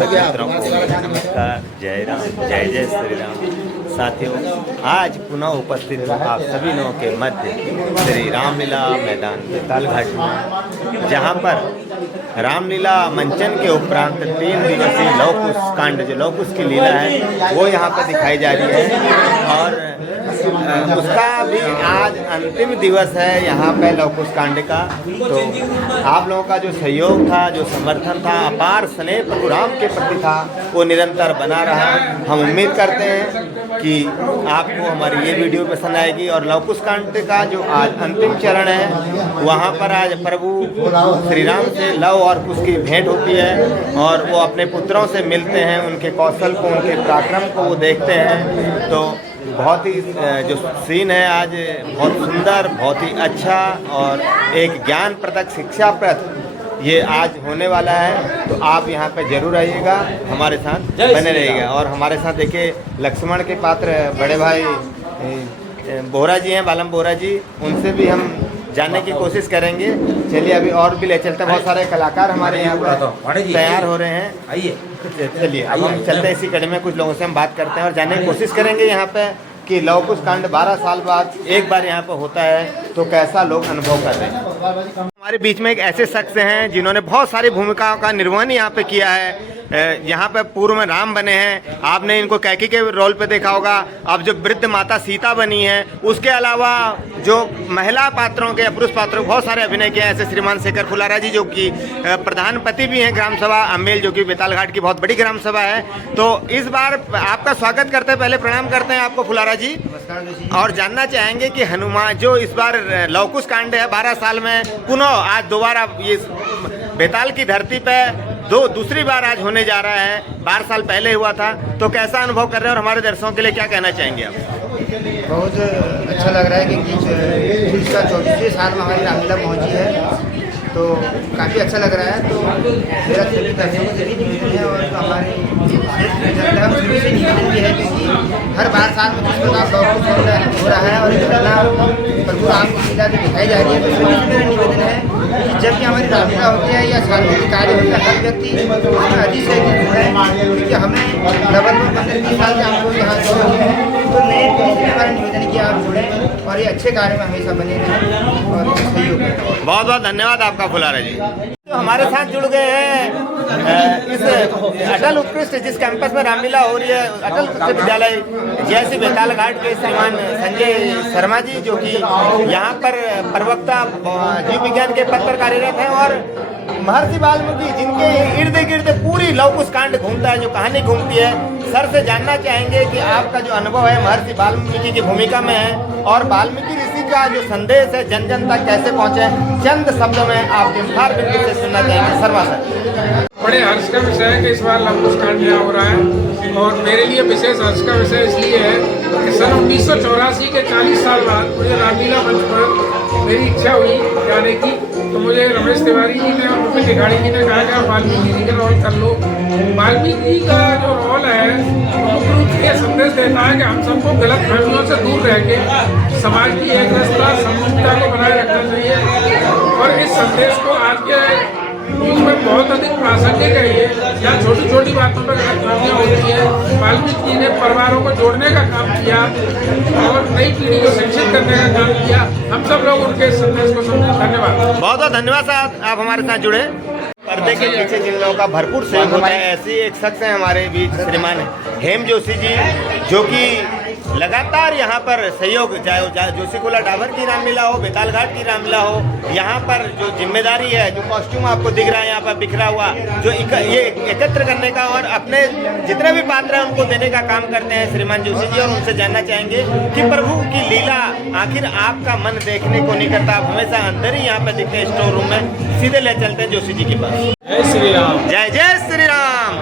सभी मित्रों को नमस्कार, जय राम, जय जय श्री राम। साथियों, आज पुनः उपस्थित हूँ आप सभी लोगों के मध्य श्री रामलीला मैदान बेतालघाट में, जहाँ पर रामलीला मंचन के उपरांत 3 दिवसीय लव कुश कांड, जो लव कुश की लीला है वो यहाँ पर दिखाई जा रही है। और उसका भी आज अंतिम दिवस है यहाँ पे लव कुश कांड का। तो आप लोगों का जो सहयोग था, जो समर्थन था, अपार स्नेह प्रभु राम के प्रति था, वो निरंतर बना रहा। हम उम्मीद करते हैं कि आपको हमारी ये वीडियो पसंद आएगी। और लव कुश कांड का जो आज अंतिम चरण है, वहाँ पर आज प्रभु श्री राम से लव और कुश की भेंट होती है और वो अपने पुत्रों से मिलते हैं, उनके कौशल को, उनके पराक्रम को वो देखते हैं। तो बहुत ही जो सीन है आज बहुत सुंदर, बहुत ही अच्छा और एक ज्ञानप्रदक शिक्षाप्रद ये आज होने वाला है। तो आप यहाँ पे जरूर आइएगा, हमारे साथ बने रहिएगा। और हमारे साथ देखिए लक्ष्मण के पात्र बड़े भाई बोहरा जी हैं, बालम बोहरा जी, उनसे भी हम जानने की कोशिश करेंगे। चलिए अभी और भी ले चलते हैं, बहुत सारे कलाकार हमारे यहाँ पर तैयार हो रहे हैं। आइए चलिए अब हम चलते हैं, इसी कड़ी में कुछ लोगों से हम बात करते हैं और जानने की कोशिश करेंगे यहाँ पे कि लव कुश कांड 12 साल बाद एक बार यहाँ पर होता है तो कैसा लोग अनुभव कर रहे हैं। हमारे बीच में एक ऐसे शख्स हैं जिन्होंने बहुत सारी भूमिकाओं का निर्वहन यहाँ पे किया है। यहाँ पे पूर्व में राम बने हैं, आपने इनको कैकी के रोल पे देखा होगा। अब जो वृद्ध माता सीता बनी है, उसके अलावा जो महिला पात्रों के, पुरुष पात्रों बहुत सारे अभिनय किए हैं, ऐसे श्रीमान शेखर फुलारा जी जो कि प्रधानपति भी हैं ग्राम सभा अम्मेल, जो कि बेतालघाट की बहुत बड़ी ग्राम सभा है। तो इस बार आपका स्वागत करते हैं, पहले प्रणाम करते हैं आपको फुलारा जी, और जानना चाहेंगे कि हनुमान जो इस बार लव कुश कांड है 12 साल में पुनः आज दोबारा ये बेताल की धरती पे दूसरी बार आज होने जा रहा है। 12 साल पहले हुआ था, तो कैसा अनुभव कर रहे हैं और हमारे दर्शकों के लिए क्या कहना चाहेंगे आप? बहुत अच्छा लग रहा है कि इसका 34वें साल में हमारी रामलीला पहुंची है, तो काफ़ी अच्छा लग रहा है। तो मेरा सभी दर्शकों से भी निवेदन है और हमारे सभी से निवेदन भी है, क्योंकि हर 12 साल में जिस प्रकार लव कुश हो रहा है और घटना प्रभु राम की लीला जो दिखाई जा रही है, तो सभी से मेरा निवेदन है कि जब भी हमारी रामलीला होती है या सार्वजनिक कार्य होता है, हर व्यक्ति उसमें अधिक से अधिक जुड़े, क्योंकि हमें लगभग 15-20 साल से हम लोग यहाँ जुड़े हुए हैं। तो नए पीढ़ी से हमारा निवेदन है कि आप जुड़ें और ये अच्छे कार्य में हमेशा बने रहें और सहयोग करें। बहुत बहुत धन्यवाद आपका फुलारा जी। तो हमारे साथ जुड़ गए हैं इस अटल उत्कृष्ट जिस कैंपस में रामलीला हो रही है, अटल उत्कृष्ट विद्यालय जैसे बेतालघाट के श्रीमान संजय शर्मा जी, जो कि यहाँ पर प्रवक्ता जीव विज्ञान के पद पर कार्यरत हैं, और महर्षि वाल्मीकि जिनके इर्द गिर्द पूरी लव कुश कांड घूमता है, जो कहानी घूमती है। सर से जानना चाहेंगे कि आपका जो अनुभव है महर्षि वाल्मीकि की भूमिका में है, और वाल्मीकि ऋषि का जो संदेश है जन जन तक कैसे पहुँचे, चंद शब्दों में आप विस्तार बिंदु से सुनना चाहेंगे। शर्मा सर। बड़े हर्ष का विषय है कि इस बार लव कुश कांड यहाँ हो रहा है, और मेरे लिए विशेष हर्ष का विषय इसलिए है कि सन 1984 के 40 साल बाद मुझे रामलीला मंच पर मेरी इच्छा हुई जाने की। तो मुझे रमेश तिवारी जी ने और मुकुल तिवारी जी ने कहा कि आप वाल्मीकि जी का रोल कर लो। वाल्मीकि का जो रोल है मुख्य रूप से संदेश देता है कि हम सबको गलत फहमियों से दूर रह के समाज की एक रस्ता समझौता को बनाए रखना चाहिए, और इस संदेश को आज के युग में बहुत अधिक प्रासंगिक है। ये यहाँ छोटी छोटी बातों पर गलतफहमियां होती है। वाल्मीकि जी ने परिवारों को जोड़ने का काम किया और नई पीढ़ी को शिक्षित करने का काम किया। हम सब लोग उनके संदेश को समझें। धन्यवाद, बहुत बहुत धन्यवाद साहब, आप हमारे साथ जुड़े। पर्दे के पीछे जिन लोगों का भरपूर सहयोग होता है, ऐसी एक शख्स है हमारे बीच श्रीमान हेम जोशी जी, जो कि लगातार यहाँ पर सहयोग, चाहे जोशीकोला डाबर की रामलीला हो, बेतालघाट की रामलीला हो, यहाँ पर जो जिम्मेदारी है, जो कॉस्ट्यूम आपको दिख रहा है यहाँ पर बिखरा हुआ, जो ये एकत्र करने का और अपने जितने भी पात्र हैं उनको देने का काम करते हैं श्रीमान जोशी जी। और उनसे जानना चाहेंगे कि प्रभु की लीला आखिर आपका मन देखने को नहीं करता, आप हमेशा अंदर ही यहाँ पर दिखते हैं स्टोर रूम में। सीधे ले चलते हैं जोशी जी के पास। जय श्री राम। जय जय श्री राम।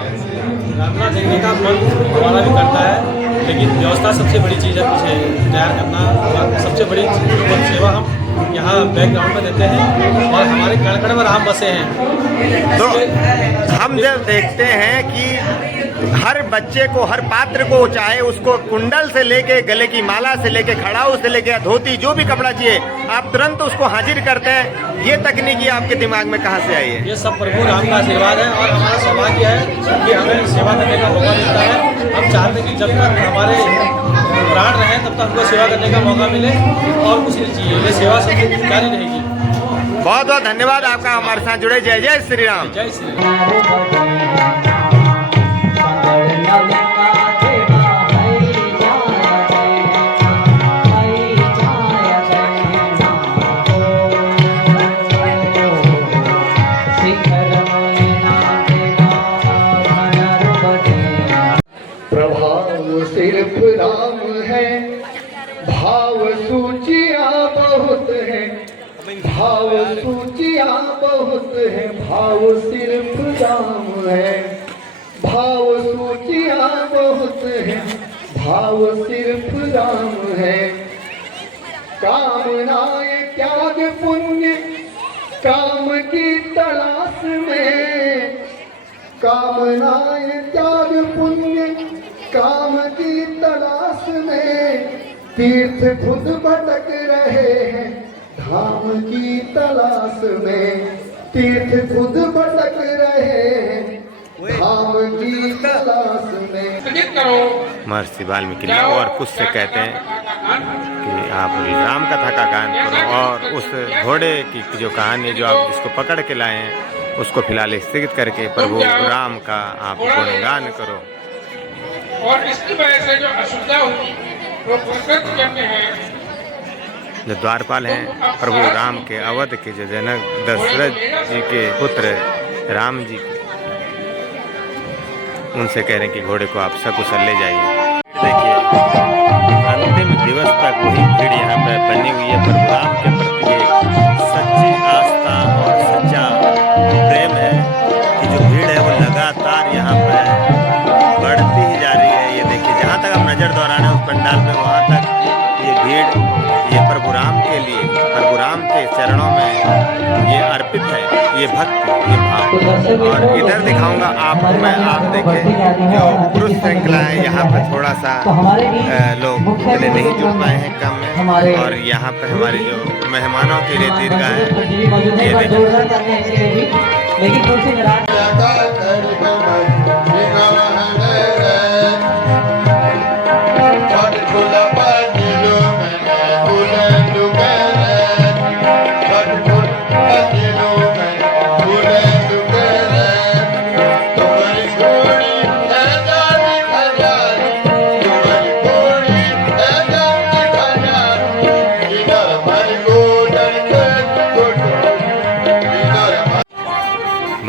रामलीला देखने का मन हमारा भी करता है, लेकिन व्यवस्था सबसे बड़ी चीज़ है, पीछे तैयार करना सबसे बड़ी सेवा हम यहाँ बैकग्राउंड में देते हैं और हमारे कण कण में राम बसे हैं। तो हम जब देखते हैं कि हर बच्चे को, हर पात्र को, चाहे उसको कुंडल से लेके गले की माला से लेके खड़ाऊ से लेके धोती जो भी कपड़ा चाहिए, आप तुरंत उसको हाजिर करते हैं। ये तकनीकी आपके दिमाग में कहाँ से आई है? ये सब प्रभु राम का आशीर्वाद है और हमारा सौभाग्य है कि हमें सेवा करने का मौका मिलता है। हम चाहते हैं कि जब तक हमारे प्राण रहें तब तक हमको सेवा करने का मौका मिले और कुछ नहीं चाहिए। ये सेवा से जारी रहेगी। बहुत बहुत धन्यवाद आपका हमारे साथ जुड़े। जय जय श्री राम। जय श्री राम। प्रभाव सिर्फ राम है, भाव सूचियाँ बहुत है, भाव सूचियाँ बहुत है, भाव सिर्फ राम है, भाव सूचियाँ बहुत है, भाव सिर्फ राम है। कामनाएं त्याग पुण्य काम की तलाश में, कामनाएं त्याग पुण्य काम की तलाश में, तीर्थ खुद भटक रहे हैं धाम की तलाश में, तीर्थ खुद भटक रहे हैं धाम की तलाश में। महर्षि वाल्मीकि और कुछ से कहते हैं कि आप राम कथा का गान करो और उस घोड़े की जो कहानी जो आप जिसको पकड़ के लाए हैं उसको फिलहाल स्थगित करके प्रभु राम का आप गुणगान करो। और इसकी वजह से जो अशुद्धता हुई वो प्रकृति करते हैं। जो द्वारपाल हैं प्रभु राम के अवध के जो जनक दशरथ जी के पुत्र राम जी, उनसे कह रहे हैं कि घोड़े को आप सकुशल ले जाइए। देखिए अंतिम दिवस तक वही भीड़ यहाँ पे बनी हुई है। प्रभु राम के प्रति एक सच्ची आस्था और सच्चा प्रेम है कि जो भीड़ है वो लगातार यहाँ पे बढ़ती ही जा रही है। ये देखिए जहाँ तक हम नज़र दौड़ाना उस पंडाल में, वहाँ तक ये भीड़ ये प्रभु राम के लिए, प्रभु राम के चरणों में ये अर्पित है, ये भक्ति, ये भाव। और इधर दिखाऊंगा आपको मैं, आप देखें जो पुरुष श्रृंखला है यहाँ पे थोड़ा सा लोग पहले नहीं जुड़ पाए हैं कम में, और यहाँ पे हमारे जो मेहमानों के लिए दीर्घा है ये देखिए।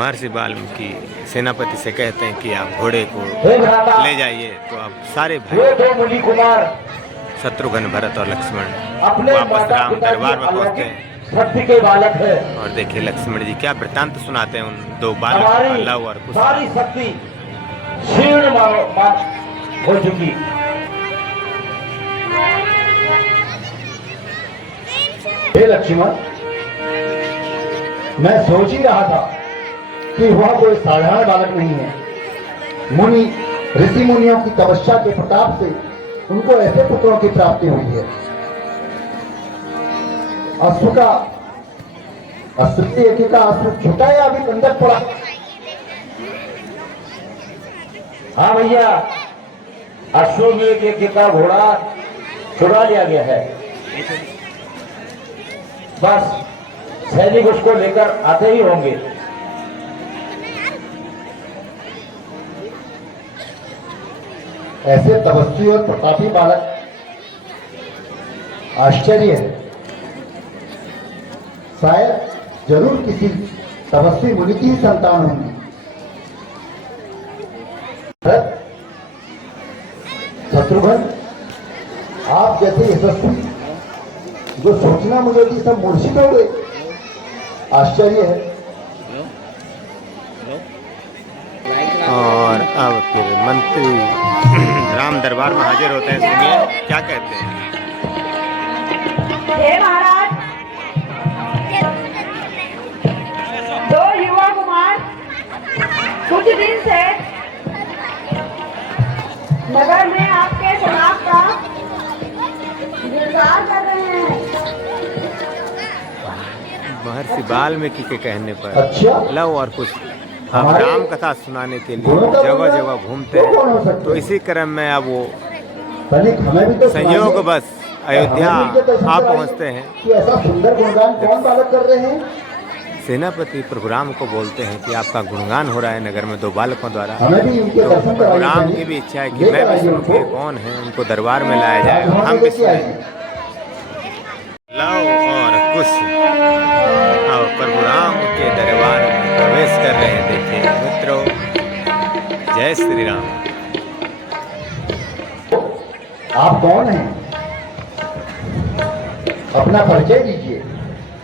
महर्षि वाल्मीकि सेनापति से कहते हैं कि आप घोड़े को ले जाइए। तो आप सारे भाई शत्रुघ्न, भरत और लक्ष्मण वापस राम दरबार में पहुंचते हैं। शक्ति के बालक है और देखिए लक्ष्मण जी क्या वृत्तांत सुनाते हैं उन दो बालकों, लव और कुश। सारी शक्ति क्षीण हो चुकी। हे लक्ष्मण, मैं सोच ही रहा था कि वह कोई साधारण बालक नहीं है। मुनि ऋषि मुनियों की तपस्या के प्रताप से उनको ऐसे पुत्रों की प्राप्ति हुई है। अश्व का अश्व छुटा या अभी कंधक पड़ा? हाँ भैया, अश्व एक का घोड़ा छुड़ा लिया गया है। बस सैनिक उसको लेकर आते ही होंगे। ऐसे तपस्वी और प्रतापी बालक, आश्चर्य है। शायद जरूर किसी तपस्वी मुनि की संतान होंगी। शत्रुघ्न, आप जैसे यशस्वी जो सोचना मुझे कि सब मूर्छित हो गए, आश्चर्य है। और अब फिर मंत्री राम दरबार में हाजिर होते हैं। सुनिए क्या कहते हैं। हे महाराज, कुछ दिन से नगर में आपके शराब का गुलजार कर रहे हैं। महर्षि वाल्मीकि के कहने पर अच्छा लव और कुछ हम राम कथा सुनाने के लिए जगह जगह घूमते हैं। तो इसी क्रम में अब वो तनिक हमें भी तो संयोग सुनाइए। बस अयोध्या आ पहुंचते हैं। कि ऐसा सुंदर गुणगान कौन बालक कर रहे हैं? सेनापति प्रभु राम को बोलते हैं कि आपका गुणगान हो रहा है नगर में 2 बालकों द्वारा। हमें भी उनके तो दर्शन प्रभु कराइए। राम तनिक। की भी इच्छा है कि ले मैं भी कराइए सुन के उनको। कौन है उनको दरबार में लाया जाए, आप हम भी लेके सुने। आइए। लव और कुश और प्रभु राम के दरबार में प्रवेश कर रहे हैं। देखिए मित्रों, जय श्री राम। आप कौन हैं? अपना परिचय दीजिए।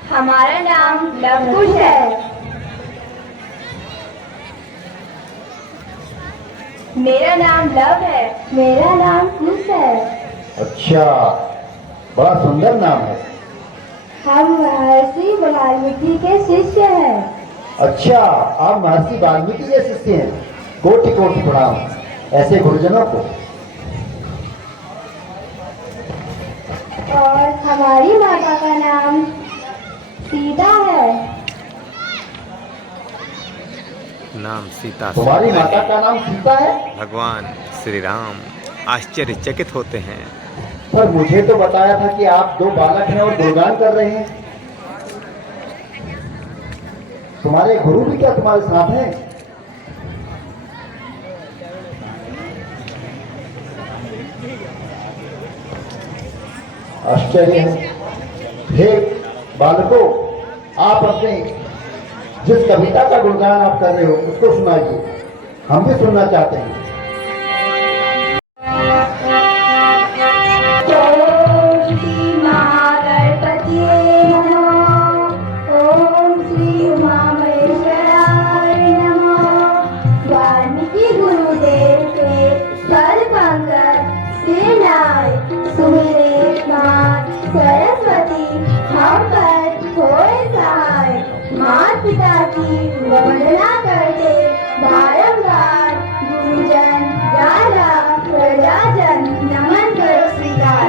हमारा नाम लवकुश है। मेरा नाम लव है। मेरा नाम कुश है। अच्छा, बड़ा सुंदर नाम है। हम महर्षि वाल्मीकि के शिष्य हैं। अच्छा, आप महर्षि वाल्मीकि के शिष्य हैं। कोटि कोटि प्रणाम ऐसे गुरुजनों को। और हमारी माता का नाम सीता है। नाम सीता तुम्हारी सुंदर माता है। का नाम सीता है? भगवान श्री राम आश्चर्यचकित होते हैं। पर मुझे तो बताया था कि आप 2 बालक हैं और गुणगान कर रहे हैं। तुम्हारे गुरु भी क्या तुम्हारे साथ हैं? आश्चर्य है। हे बालकों, आप अपने जिस कविता का गुणगान आप कर रहे हो उसको सुनाइए, हम भी सुनना चाहते हैं। ओम श्री महागणपति नमः। ओम श्री उमा महेश्वराय नमः। वाल्मीकि गुरुदेव के कर पंकज से नाय सुमिरे मात सरस्वती हम पर होए सहाय। माता पिता की वंदना करते बारंबार गुरुजन राजा प्रजाजन नमन करो स्वीकार।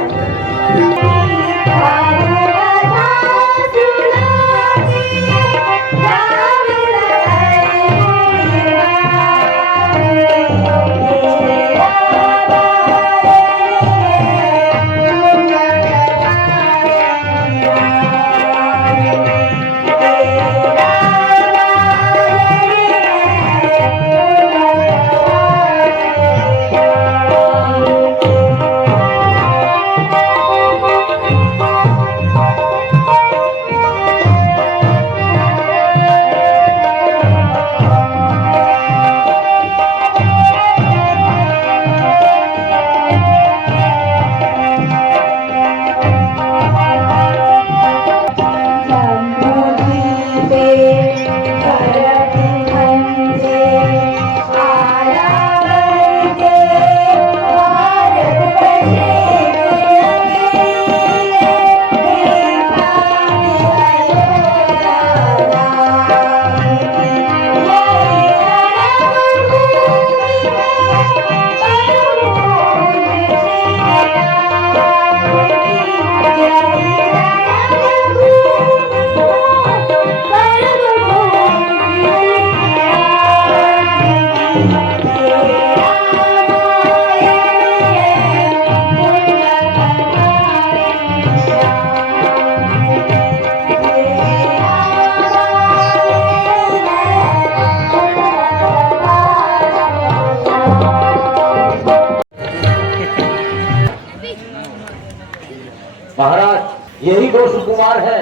महाराज यही 2 सुकुमार है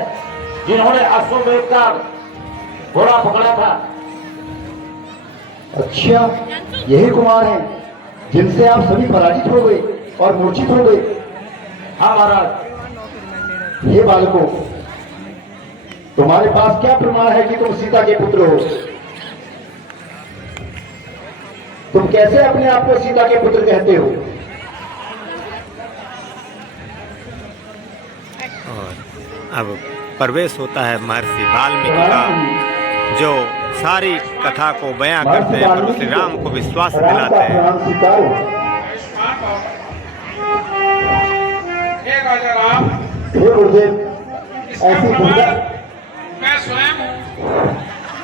जिन्होंने अश्वमेध का घोड़ा पकड़ा था। अच्छा, यही कुमार हैं जिनसे आप सभी पराजित हो गए और मूर्छित हो गए। हाँ महाराज। हे बालकों, तुम्हारे पास क्या प्रमाण है कि तुम सीता के पुत्र हो? तुम कैसे अपने आप को सीता के पुत्र कहते हो? और अब प्रवेश होता है महर्षि वाल्मीकि का, जो सारी कथा को बयां करते हैं, प्रभु श्री राम को विश्वास दिलाते हैं। हे राजा राम, हे गुरुदेव, इसका ऐसी प्रमाण दुर्गा मैं स्वयं हूँ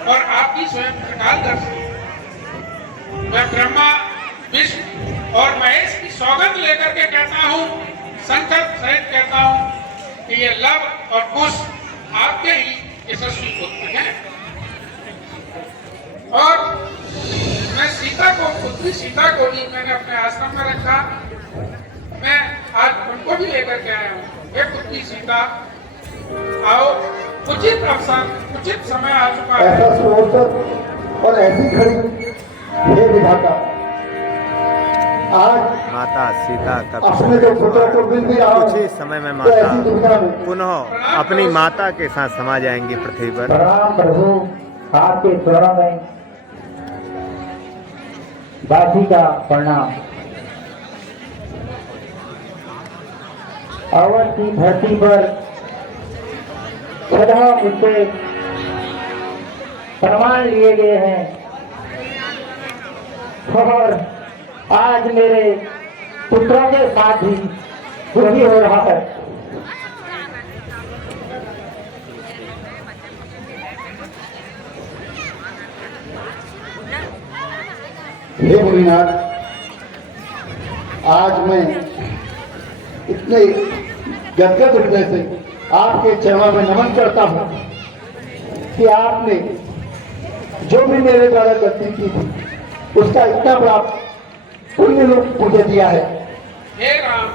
और आपकी स्वयं प्रकाशदर्शी। मैं ब्रह्मा, विष्णु और महेश की सौगंध लेकर के कहता हूँ, संकल्प सहित कहता हूँ कि ये लव और कुश आपके ही यशस्वी पुत्र हैं। और मैं सीता को, पुत्री सीता को भी मैंने अपने आश्रम में रखा। मैं आज उनको भी लेकर के आया हूँ। ये पुत्री सीता, आओ, उचित अवसर, उचित समय आ चुका है। ऐसा सुअवसर और ऐसी घड़ी, हे विधाता, आज माता सीता का अपने जो पुत्र को मिल भी रहा कुछ ही है, समय में तो ऐसी दुनिया माता में पुनः अपनी माता के साथ समा जाएंगी पृथ्वी पर। प्रणाम प्रभु, आपके चरणों में दासी का प्रणाम। अवध की धरती पर सदा मुझसे प्रमाण लिए गए हैं और आज मेरे पुत्रों के साथ ही दुखी हो रहा है। हे मुनिनाथ, आज मैं इतने गदगद हृदय से आपके चरणों में नमन करता हूँ कि आपने जो भी मेरे द्वारा गलती की थी उसका इतना बड़ा पुण्य रूप मुझे दिया है। हे राम,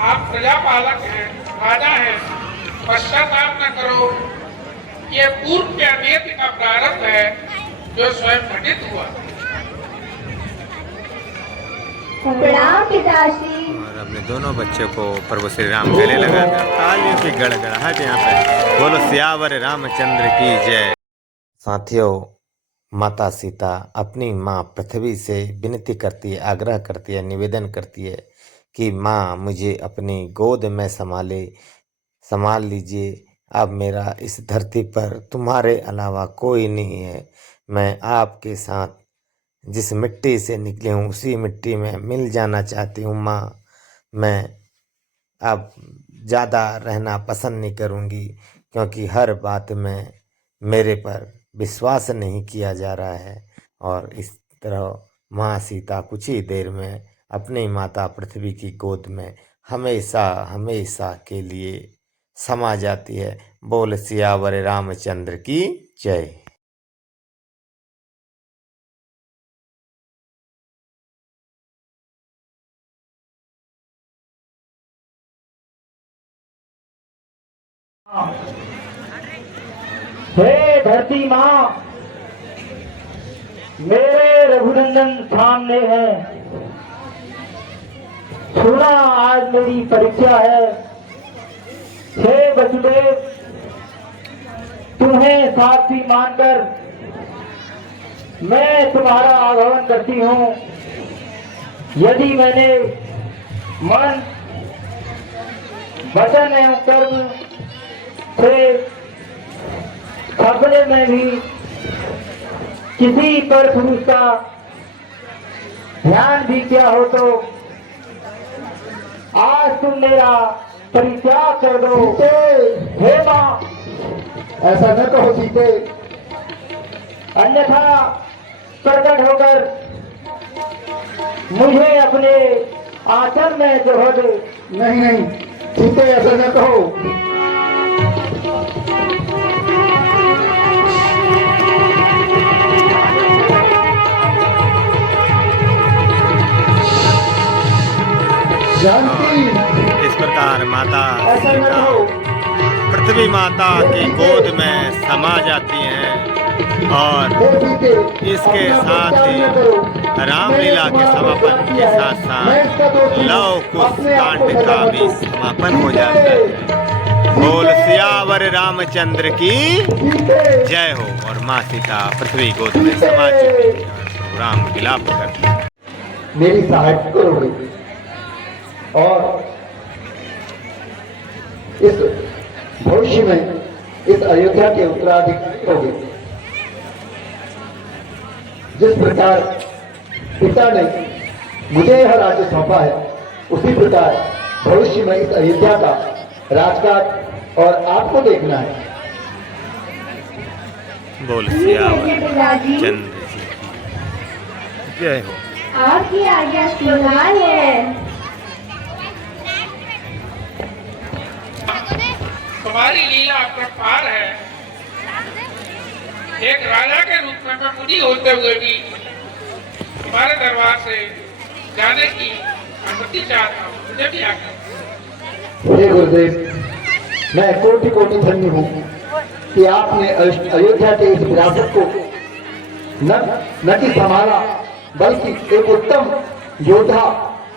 आप प्रजापालक हैं, राजा हैं, पश्चाताप न करो। ये पूर्व के अनियति का प्रारब्ध है जो स्वयं घटित हुआ। प्रणाम पिताश्री। और अपने दोनों बच्चों को प्रभु श्री राम गले लगाते हैं। तालियों की गड़गड़ाहट यहाँ पे। बोलो सियावर रामचंद्र की जय। साथियों, माता सीता अपनी माँ पृथ्वी से विनती करती है, आग्रह करती है, निवेदन करती है कि माँ मुझे अपनी गोद में संभाल लीजिए। अब मेरा इस धरती पर तुम्हारे अलावा कोई नहीं है। मैं आपके साथ जिस मिट्टी से निकली हूँ उसी मिट्टी में मिल जाना चाहती हूँ माँ। मैं अब ज़्यादा रहना पसंद नहीं करूँगी क्योंकि हर बात में मेरे पर विश्वास नहीं किया जा रहा है। और इस तरह माँ सीता कुछ ही देर में अपनी माता पृथ्वी की गोद में हमेशा हमेशा के लिए समा जाती है। बोल सियावर रामचंद्र की जय। हे धरती माँ, मेरे रघुनंदन सामने है। सुना आज मेरी परीक्षा है। हे वसुदेव, तुम्हें साक्षी मानकर मैं तुम्हारा आगमन करती हूँ। यदि मैंने मन, वचन एवं कर्म से सपने में भी किसी पर पुरुष का ध्यान भी किया हो तो आज तुम मेरा परित्याग कर दो। हे माँ, ऐसा न कहो सीते। अन्यथा प्रकट होकर मुझे अपने आंचल में जगह दे। नहीं नहीं सीते, ऐसा न कहो। जानकी, इस प्रकार माता ऐसा न सीता कहो। पृथ्वी माता की गोद में समा जाती हैं और हे सीते, इसके अपना साथ परित्याग ही न करो। रामलीला के समापन के साथ साथ लव कुश कांड का भी समापन हो जाता है। बोल सियावर रामचंद्र की जय हो। और माँ सीता पृथ्वी गोद में समा चुकी है और राम विलाप करती है। मेरी सहायता करोगे और इस भविष्य में इस अयोध्या के उत्तराधिकारी होगे। जिस प्रकार पिता ने मुझे यह राज्य सौंपा है, उसी प्रकार भविष्य में इस अयोध्या का राजकाज और आपको देखना है। बोल सियावर चंद्र जी की जय हो। आपकी आज्ञा सुनाई है। तुम्हारी लीला अपरंपार है। एक राजा के रूप में मैं मुनि होते हुए भी तुम्हारे दरबार से जाने की अनुमति चाहता हूँ। मुझे भी आज्ञा। हे गुरुदेव, मैं कोटि कोटि धन्य हूँ कि आपने अयोध्या के इस विरासत को न कि संभाला, बल्कि एक उत्तम योद्धा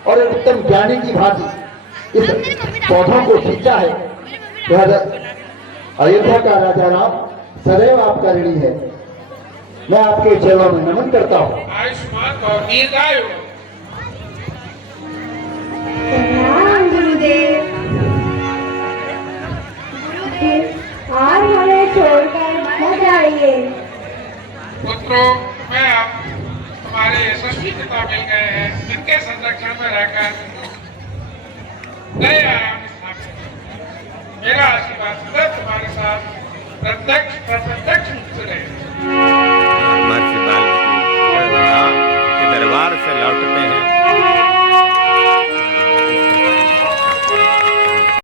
और एक उत्तम ज्ञानी की भांति इस पौधों को सींचा है। यह अयोध्या का राजा राम सदैव आपका ऋणी है। मैं आपके चरणों में नमन करता हूँ। आयुष्मान और दीर्घायु। प्रणाम गुरुदेव। आप हमें छोड़कर न जाइए। पुत्रों, मैं अब तुम्हारे यशस्वी पिता मिल गए हैं, जिनके संरक्षण में रहकर नए आयाम स्थापित। मेरा आशीर्वाद सदैव तुम्हारे साथ प्रत्यक्ष रूप से रहे। महर्षि वाल्मीकि के दरबार से लौट